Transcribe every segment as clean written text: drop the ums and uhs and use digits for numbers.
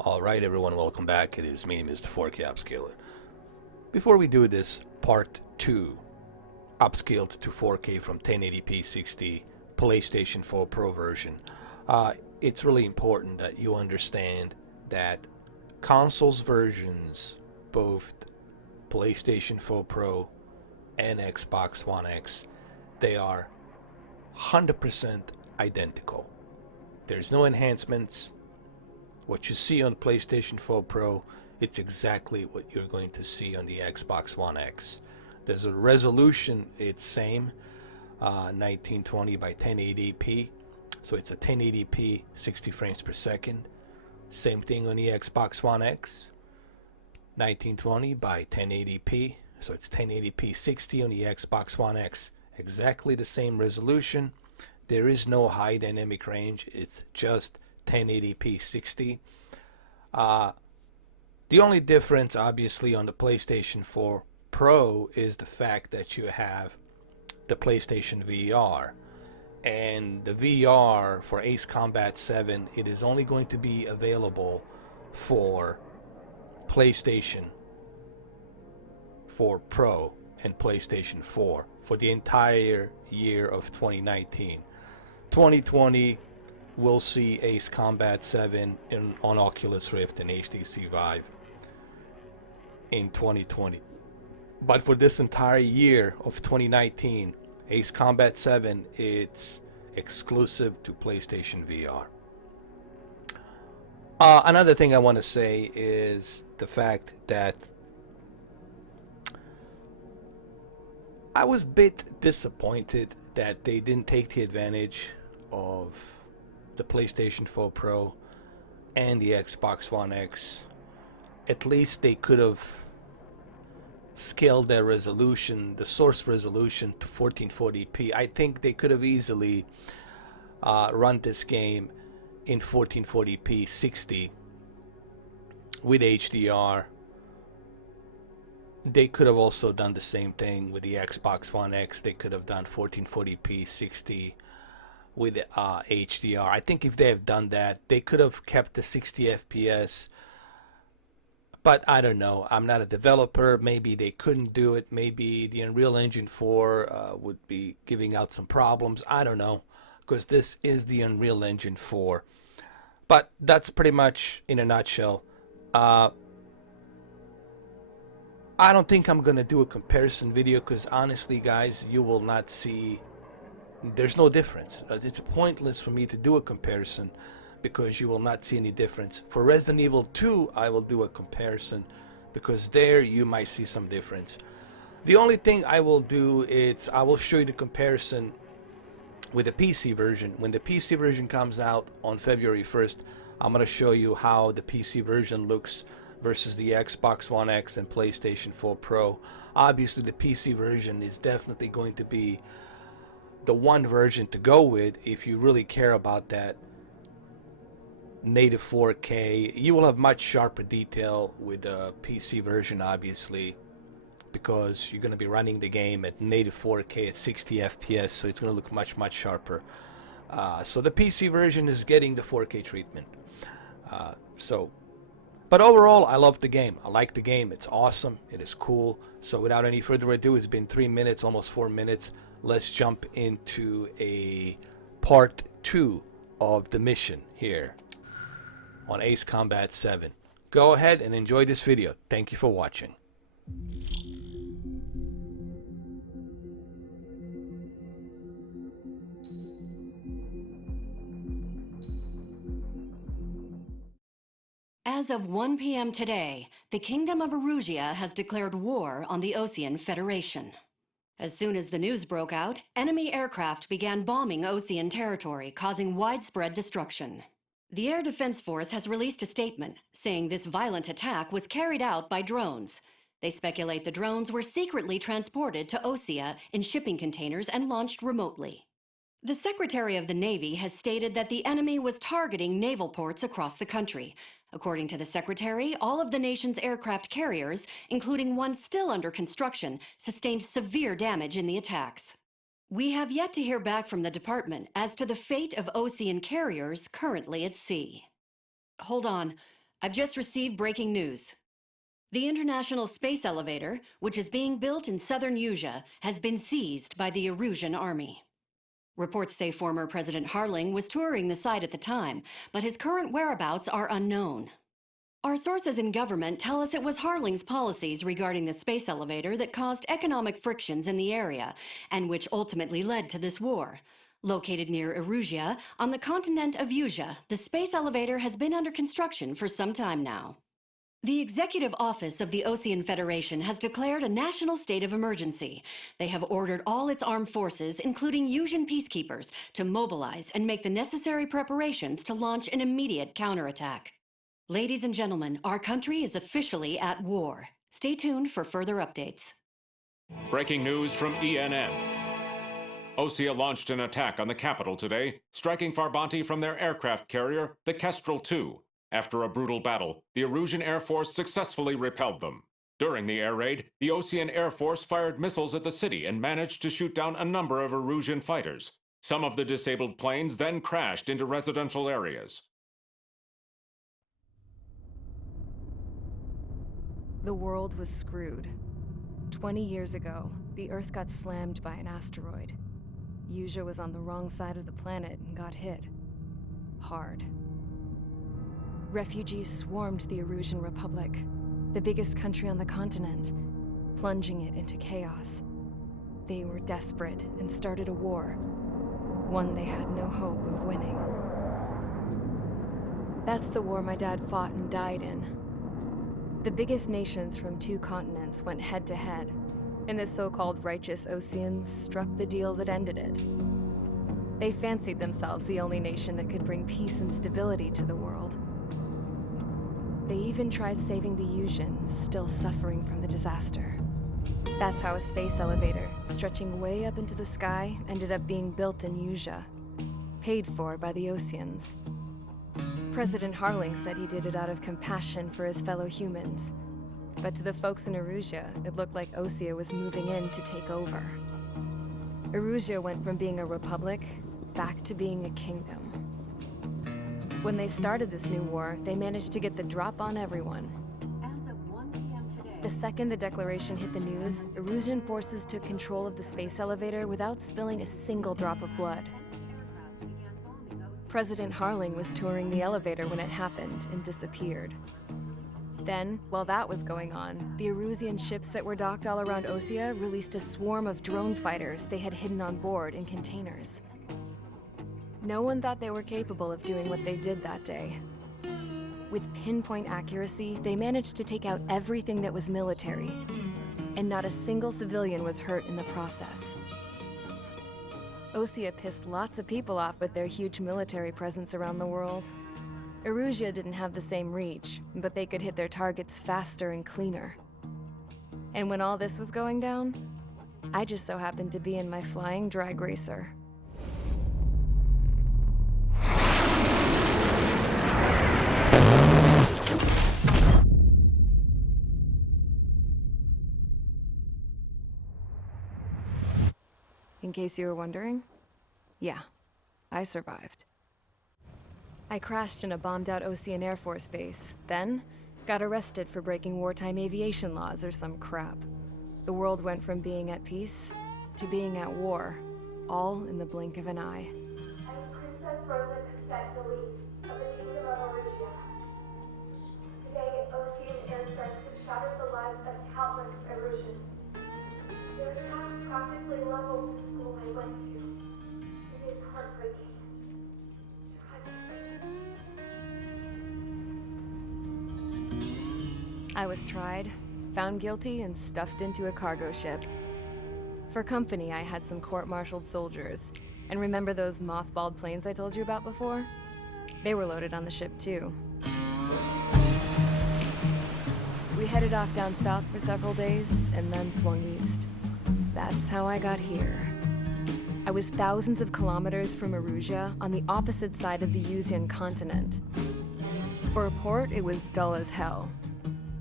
Alright everyone, welcome back. It is me, Mr. 4K Upscaler. Before we do this part 2, upscaled to 4K from 1080p 60 PlayStation 4 Pro version, it's really important that you understand that consoles versions, both PlayStation 4 Pro and Xbox One X, they are 100% identical. There's no enhancements. What you see on PlayStation 4 Pro, it's exactly what you're going to see on the Xbox One X. There's a resolution, it's same, 1920 by 1080p, so it's a 1080p 60 frames per second. Same thing on the Xbox One X, 1920 by 1080p, so it's 1080p 60 on the Xbox One X. Exactly the same resolution. There is no high dynamic range, it's just 1080p 60. The only difference obviously on the PlayStation 4 Pro is the fact that you have the PlayStation VR, and the VR for Ace Combat 7, it is only going to be available for PlayStation 4 Pro and PlayStation 4 for the entire year of 2019. 2020 we'll see Ace Combat 7 on Oculus Rift and HTC Vive in 2020. But for this entire year of 2019, Ace Combat 7, it's exclusive to PlayStation VR. Another thing I want to say is the fact that I was a bit disappointed that they didn't take the advantage of the PlayStation 4 Pro and the Xbox One X. At least they could have scaled their resolution, the source resolution, to 1440p. I think they could have easily run this game in 1440p 60 with HDR. They could have also done the same thing with the Xbox One X. They could have done 1440p 60 with HDR. I think if they have done that, they could have kept the 60 FPS. But I don't know. I'm not a developer. Maybe they couldn't do it. Maybe the Unreal Engine 4 would be giving out some problems. I don't know, because this is the Unreal Engine 4. But that's pretty much in a nutshell. I don't think I'm gonna do a comparison video, because honestly guys, you will not see, there's no difference. It's pointless for me to do a comparison because you will not see any difference. For Resident Evil 2 I will do a comparison because there you might see some difference. The only thing I will do is I will show you the comparison with the PC version. When the PC version comes out on February 1st, I'm going to show you how the PC version looks versus the Xbox One X and PlayStation 4 Pro. Obviously the PC version is definitely going to be the one version to go with if you really care about that native 4K. You will have much sharper detail with the PC version, obviously, because you're going to be running the game at native 4K at 60 FPS, so it's going to look much sharper. So the PC version is getting the 4K treatment. But overall, I love the game. I like the game. It's awesome. It is cool. So without any further ado, it's been 3 minutes, almost 4 minutes. Let's jump into a part 2 of the mission here on Ace Combat 7. Go ahead and enjoy this video. Thank you for watching. As of 1 p.m. today, the Kingdom of Erusia has declared war on the Osean Federation. As soon as the news broke out, enemy aircraft began bombing Osean territory, causing widespread destruction. The Air Defense Force has released a statement saying this violent attack was carried out by drones. They speculate the drones were secretly transported to Osea in shipping containers and launched remotely. The Secretary of the Navy has stated that the enemy was targeting naval ports across the country. According to the Secretary, all of the nation's aircraft carriers, including one still under construction, sustained severe damage in the attacks. We have yet to hear back from the department as to the fate of Osean carriers currently at sea. Hold on. I've just received breaking news. The International Space Elevator, which is being built in southern Usea, has been seized by the Erusian army. Reports say former President Harling was touring the site at the time, but his current whereabouts are unknown. Our sources in government tell us it was Harling's policies regarding the space elevator that caused economic frictions in the area, and which ultimately led to this war. Located near Erusia, on the continent of Usea, the space elevator has been under construction for some time now. The Executive Office of the Ocean Federation has declared a national state of emergency. They have ordered all its armed forces, including Usian peacekeepers, to mobilize and make the necessary preparations to launch an immediate counterattack. Ladies and gentlemen, our country is officially at war. Stay tuned for further updates. Breaking news from ENN. Osea launched an attack on the capital today, striking Farbanti from their aircraft carrier, the Kestrel II. After a brutal battle, the Erusian Air Force successfully repelled them. During the air raid, the Ocean Air Force fired missiles at the city and managed to shoot down a number of Erusian fighters. Some of the disabled planes then crashed into residential areas. The world was screwed. 20 years ago, the Earth got slammed by an asteroid. Usea was on the wrong side of the planet and got hit. Hard. Refugees swarmed the Erusian Republic, the biggest country on the continent, plunging it into chaos. They were desperate and started a war, one they had no hope of winning. That's the war my dad fought and died in. The biggest nations from 2 continents went head-to-head, and the so-called righteous Oceans struck the deal that ended it. They fancied themselves the only nation that could bring peace and stability to the world. They even tried saving the Usians, still suffering from the disaster. That's how a space elevator, stretching way up into the sky, ended up being built in Usea, paid for by the Oceans. President Harling said he did it out of compassion for his fellow humans. But to the folks in Erusia, it looked like Osea was moving in to take over. Erusia went from being a republic back to being a kingdom. When they started this new war, they managed to get the drop on everyone. As of 1 p.m. today, The second the declaration hit the news, Erusian forces took control of the space elevator without spilling a single drop of blood. President Harling was touring the elevator when it happened and disappeared. Then, while that was going on, the Erusian ships that were docked all around Osea released a swarm of drone fighters they had hidden on board in containers. No one thought they were capable of doing what they did that day. With pinpoint accuracy, they managed to take out everything that was military, and not a single civilian was hurt in the process. Osea pissed lots of people off with their huge military presence around the world. Erusia didn't have the same reach, but they could hit their targets faster and cleaner. And when all this was going down, I just so happened to be in my flying drag racer. In case you were wondering, yeah, I survived. I crashed in a bombed-out Ocean Air Force base, then got arrested for breaking wartime aviation laws or some crap. The world went from being at peace to being at war, all in the blink of an eye. I'm Princess Rosa Cassette Delise of the Kingdom of Erusia. Today, Ocean airstrikes have shattered the lives of countless Erusians. Their attacks practically leveled the school I went to. It is heartbreaking. Tragic. I was tried, found guilty, and stuffed into a cargo ship. For company, I had some court-martialed soldiers. And remember those mothballed planes I told you about before? They were loaded on the ship, too. We headed off down south for several days, and then swung east. That's how I got here. I was thousands of kilometers from Erusia, on the opposite side of the Usian continent. For a port, it was dull as hell.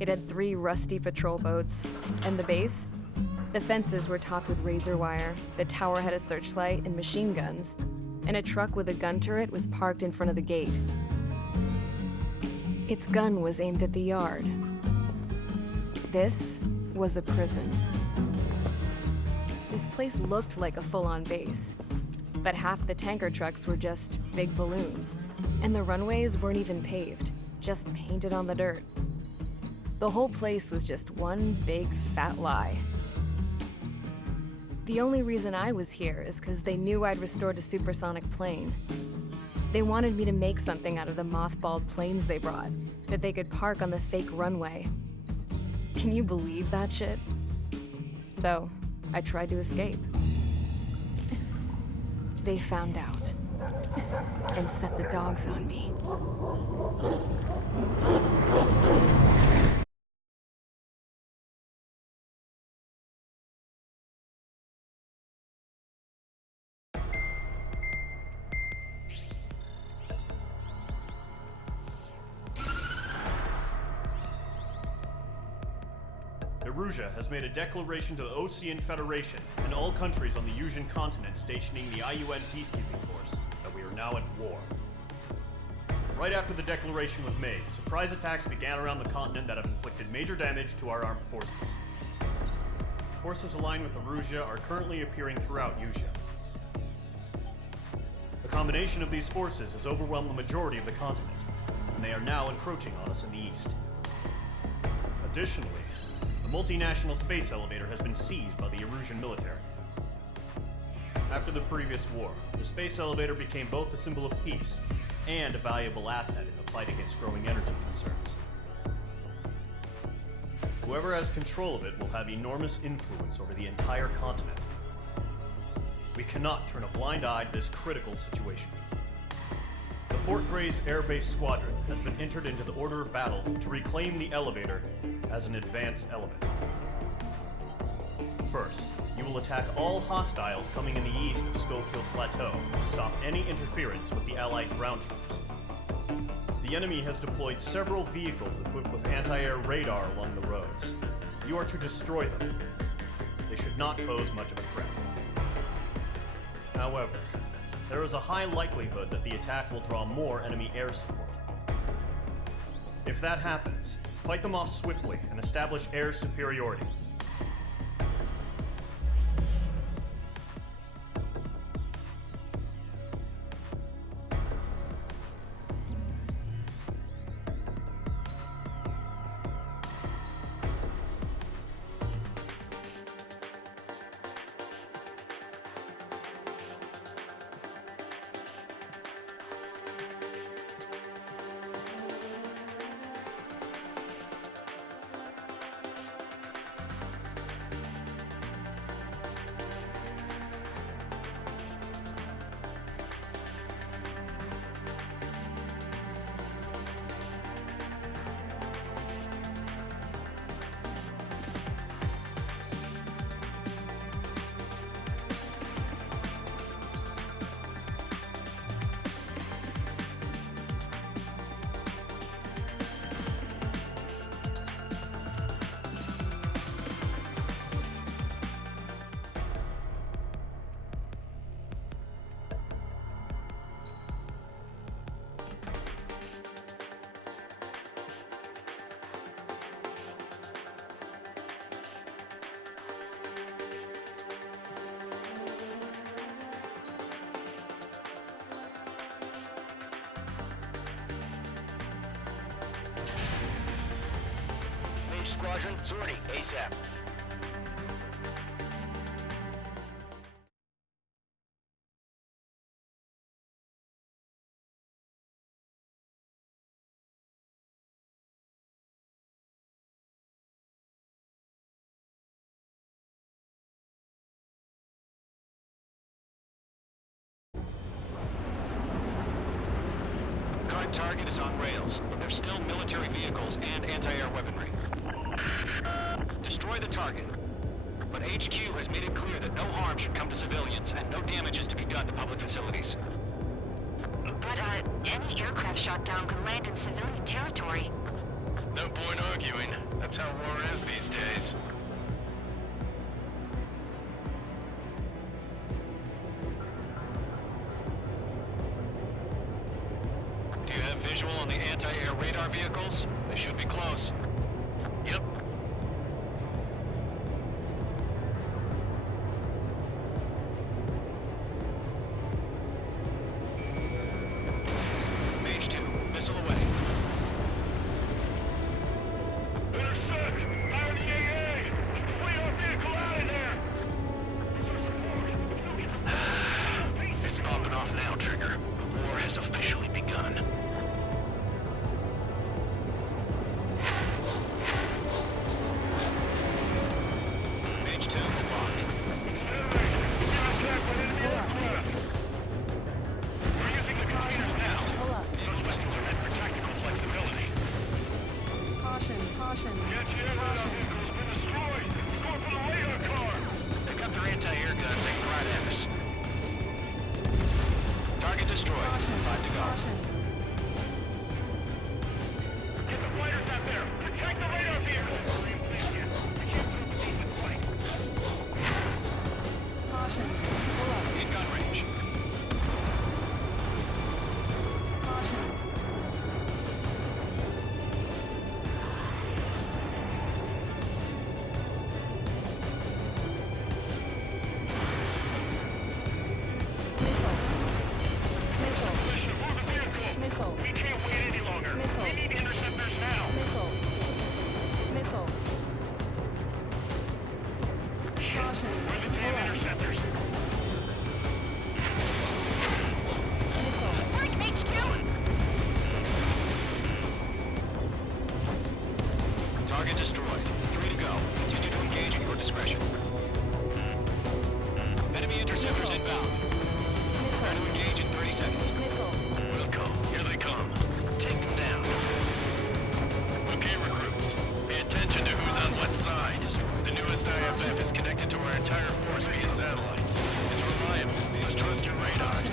It had 3 rusty patrol boats, and the base? The fences were topped with razor wire, the tower had a searchlight and machine guns, and a truck with a gun turret was parked in front of the gate. Its gun was aimed at the yard. This was a prison. This place looked like a full-on base, but half the tanker trucks were just big balloons, and the runways weren't even paved, just painted on the dirt. The whole place was just one big fat lie. The only reason I was here is because they knew I'd restored a supersonic plane. They wanted me to make something out of the mothballed planes they brought, that they could park on the fake runway. Can you believe that shit? So, I tried to escape. They found out and set the dogs on me. Erusia has made a declaration to the Ocean Federation and all countries on the Eurasian continent stationing the IUN peacekeeping force that we are now at war. Right after the declaration was made, surprise attacks began around the continent that have inflicted major damage to our armed forces. Forces aligned with Erusia are currently appearing throughout Eurasia. The combination of these forces has overwhelmed the majority of the continent, and they are now encroaching on us in the east. Additionally, the multinational space elevator has been seized by the Erusian military. After the previous war, the space elevator became both a symbol of peace and a valuable asset in the fight against growing energy concerns. Whoever has control of it will have enormous influence over the entire continent. We cannot turn a blind eye to this critical situation. The Fort Gray's Air Base Squadron has been entered into the order of battle to reclaim the elevator as an advance element. First, you will attack all hostiles coming in the east of Schofield Plateau to stop any interference with the Allied ground troops. The enemy has deployed several vehicles equipped with anti-air radar along the roads. You are to destroy them. They should not pose much of a threat. However, there is a high likelihood that the attack will draw more enemy air support. If that happens, fight them off swiftly and establish air superiority. Squadron, sortie, ASAP. Current target is on rails, but there's still military vehicles and anti-air weaponry. Destroy the target. But HQ has made it clear that no harm should come to civilians and no damage is to be done to public facilities. But, any aircraft shot down could land in civilian territory. No point arguing. That's how war is these days. Do you have visual on the anti-air radar vehicles? They should be close. Yep. Mage 2, missile away. Intercept! Fire the AA! Flee our vehicle out of there! It's popping off now, Trigger. The war has officially begun. Mage 2, locked. We're using the containers now. Vehicle destroyed. For tactical flexibility. Caution. The anti-air radar vehicle's been destroyed. We're going for the radar car. They've got their anti-air guns aimed right at us. Target destroyed. 5 to go. Get the fighters out there. Protect the radar vehicle. We can't put up a decent fight. In gun range. Commissioner, move the vehicle. We can't wait any longer. We need interceptors now. Where's the damn interceptors? Work, Mage 2! Target destroyed. 3 to go. Continue to engage at your discretion. Enemy interceptors inbound. Prepare to engage in 30 seconds. Wilco, here they come. Take them down. Okay, recruits. Pay attention to who's on what side. The newest IFF is connected to our entire force via satellites. It's reliable, so trust your radars.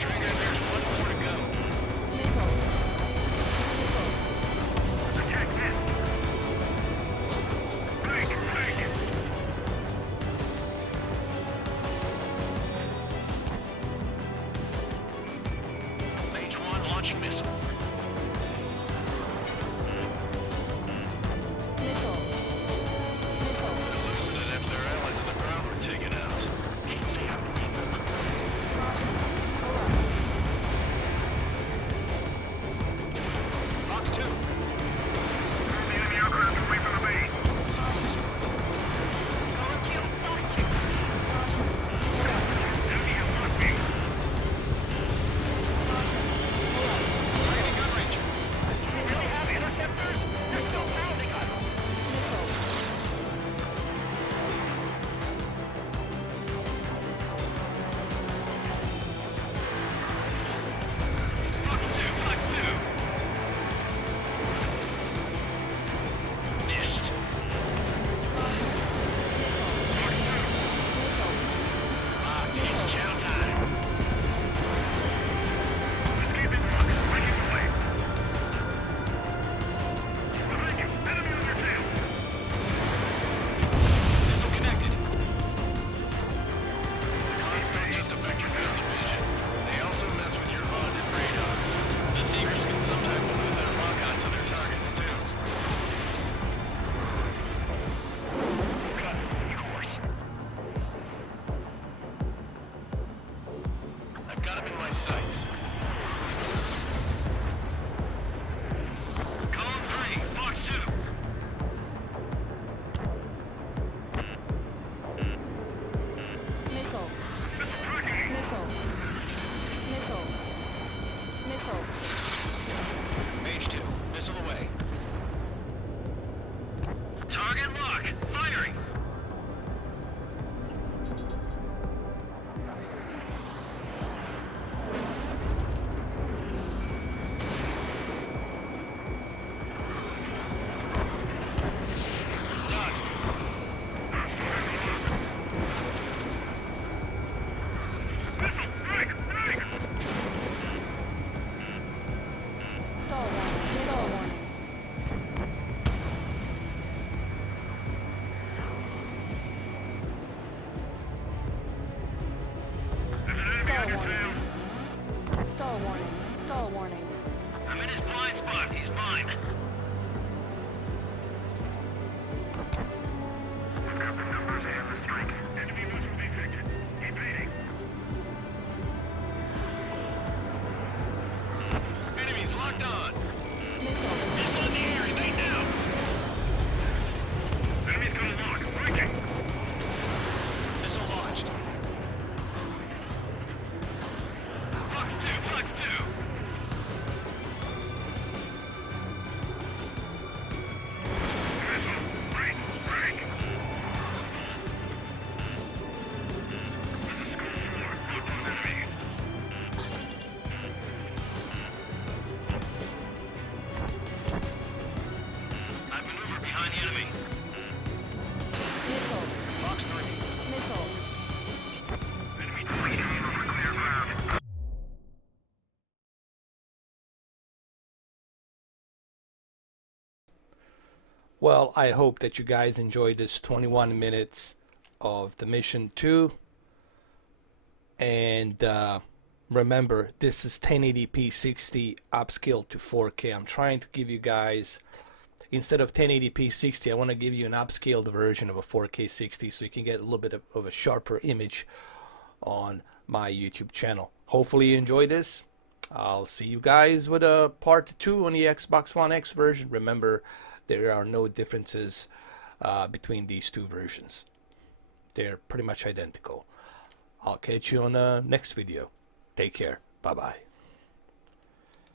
Trigger, there's one more to go. Attack this! Break! Mage 1 launching missile. Losing it if their allies on the ground were taken out. Can't say I believe them. Fox 2. The enemy aircraft away from the base. Going to Fox 2. Enemy has locked me. Targeting gun range. We really have interceptors? They're still pounding us. Fox 2. Missed. It's chow time. Escaping Fox. Breaking away. Behind you. Enemy on your tail. Missile connected. These don't just affect your field of vision. They also mess with your HUD and radar. The Seekers can sometimes lose their lock onto their targets, too. Cut, of course. I've got him in my sights. Column 3, Fox 2. Mage 2. Missile away. Target lock. Firing. spot. He's mine. We've got the numbers and the strength. Enemy moves will be detected. Evading. Enemies locked on. He's on the air. Evade now. Enemy's gonna lock. Breaking. Missile launched. Fox 2, Fox 2. Missile. Break. Break. This is School 4. Locked on enemy. I've maneuvered behind the enemy. Missile. Fox 3. Missile. Enemy taking aim over clear ground. Well, I hope that you guys enjoyed this 21 minutes of the mission 2. And remember, this is 1080p 60 upscaled to 4K. I'm trying to give you guys, instead of 1080p 60, I want to give you an upscaled version of a 4K 60 so you can get a little bit of a sharper image on my YouTube channel. Hopefully you enjoy this. I'll see you guys with a part 2 on the Xbox One X version. Remember, there are no differences between these two versions. They're pretty much identical. I'll catch you on the next video. Take care. Bye-bye.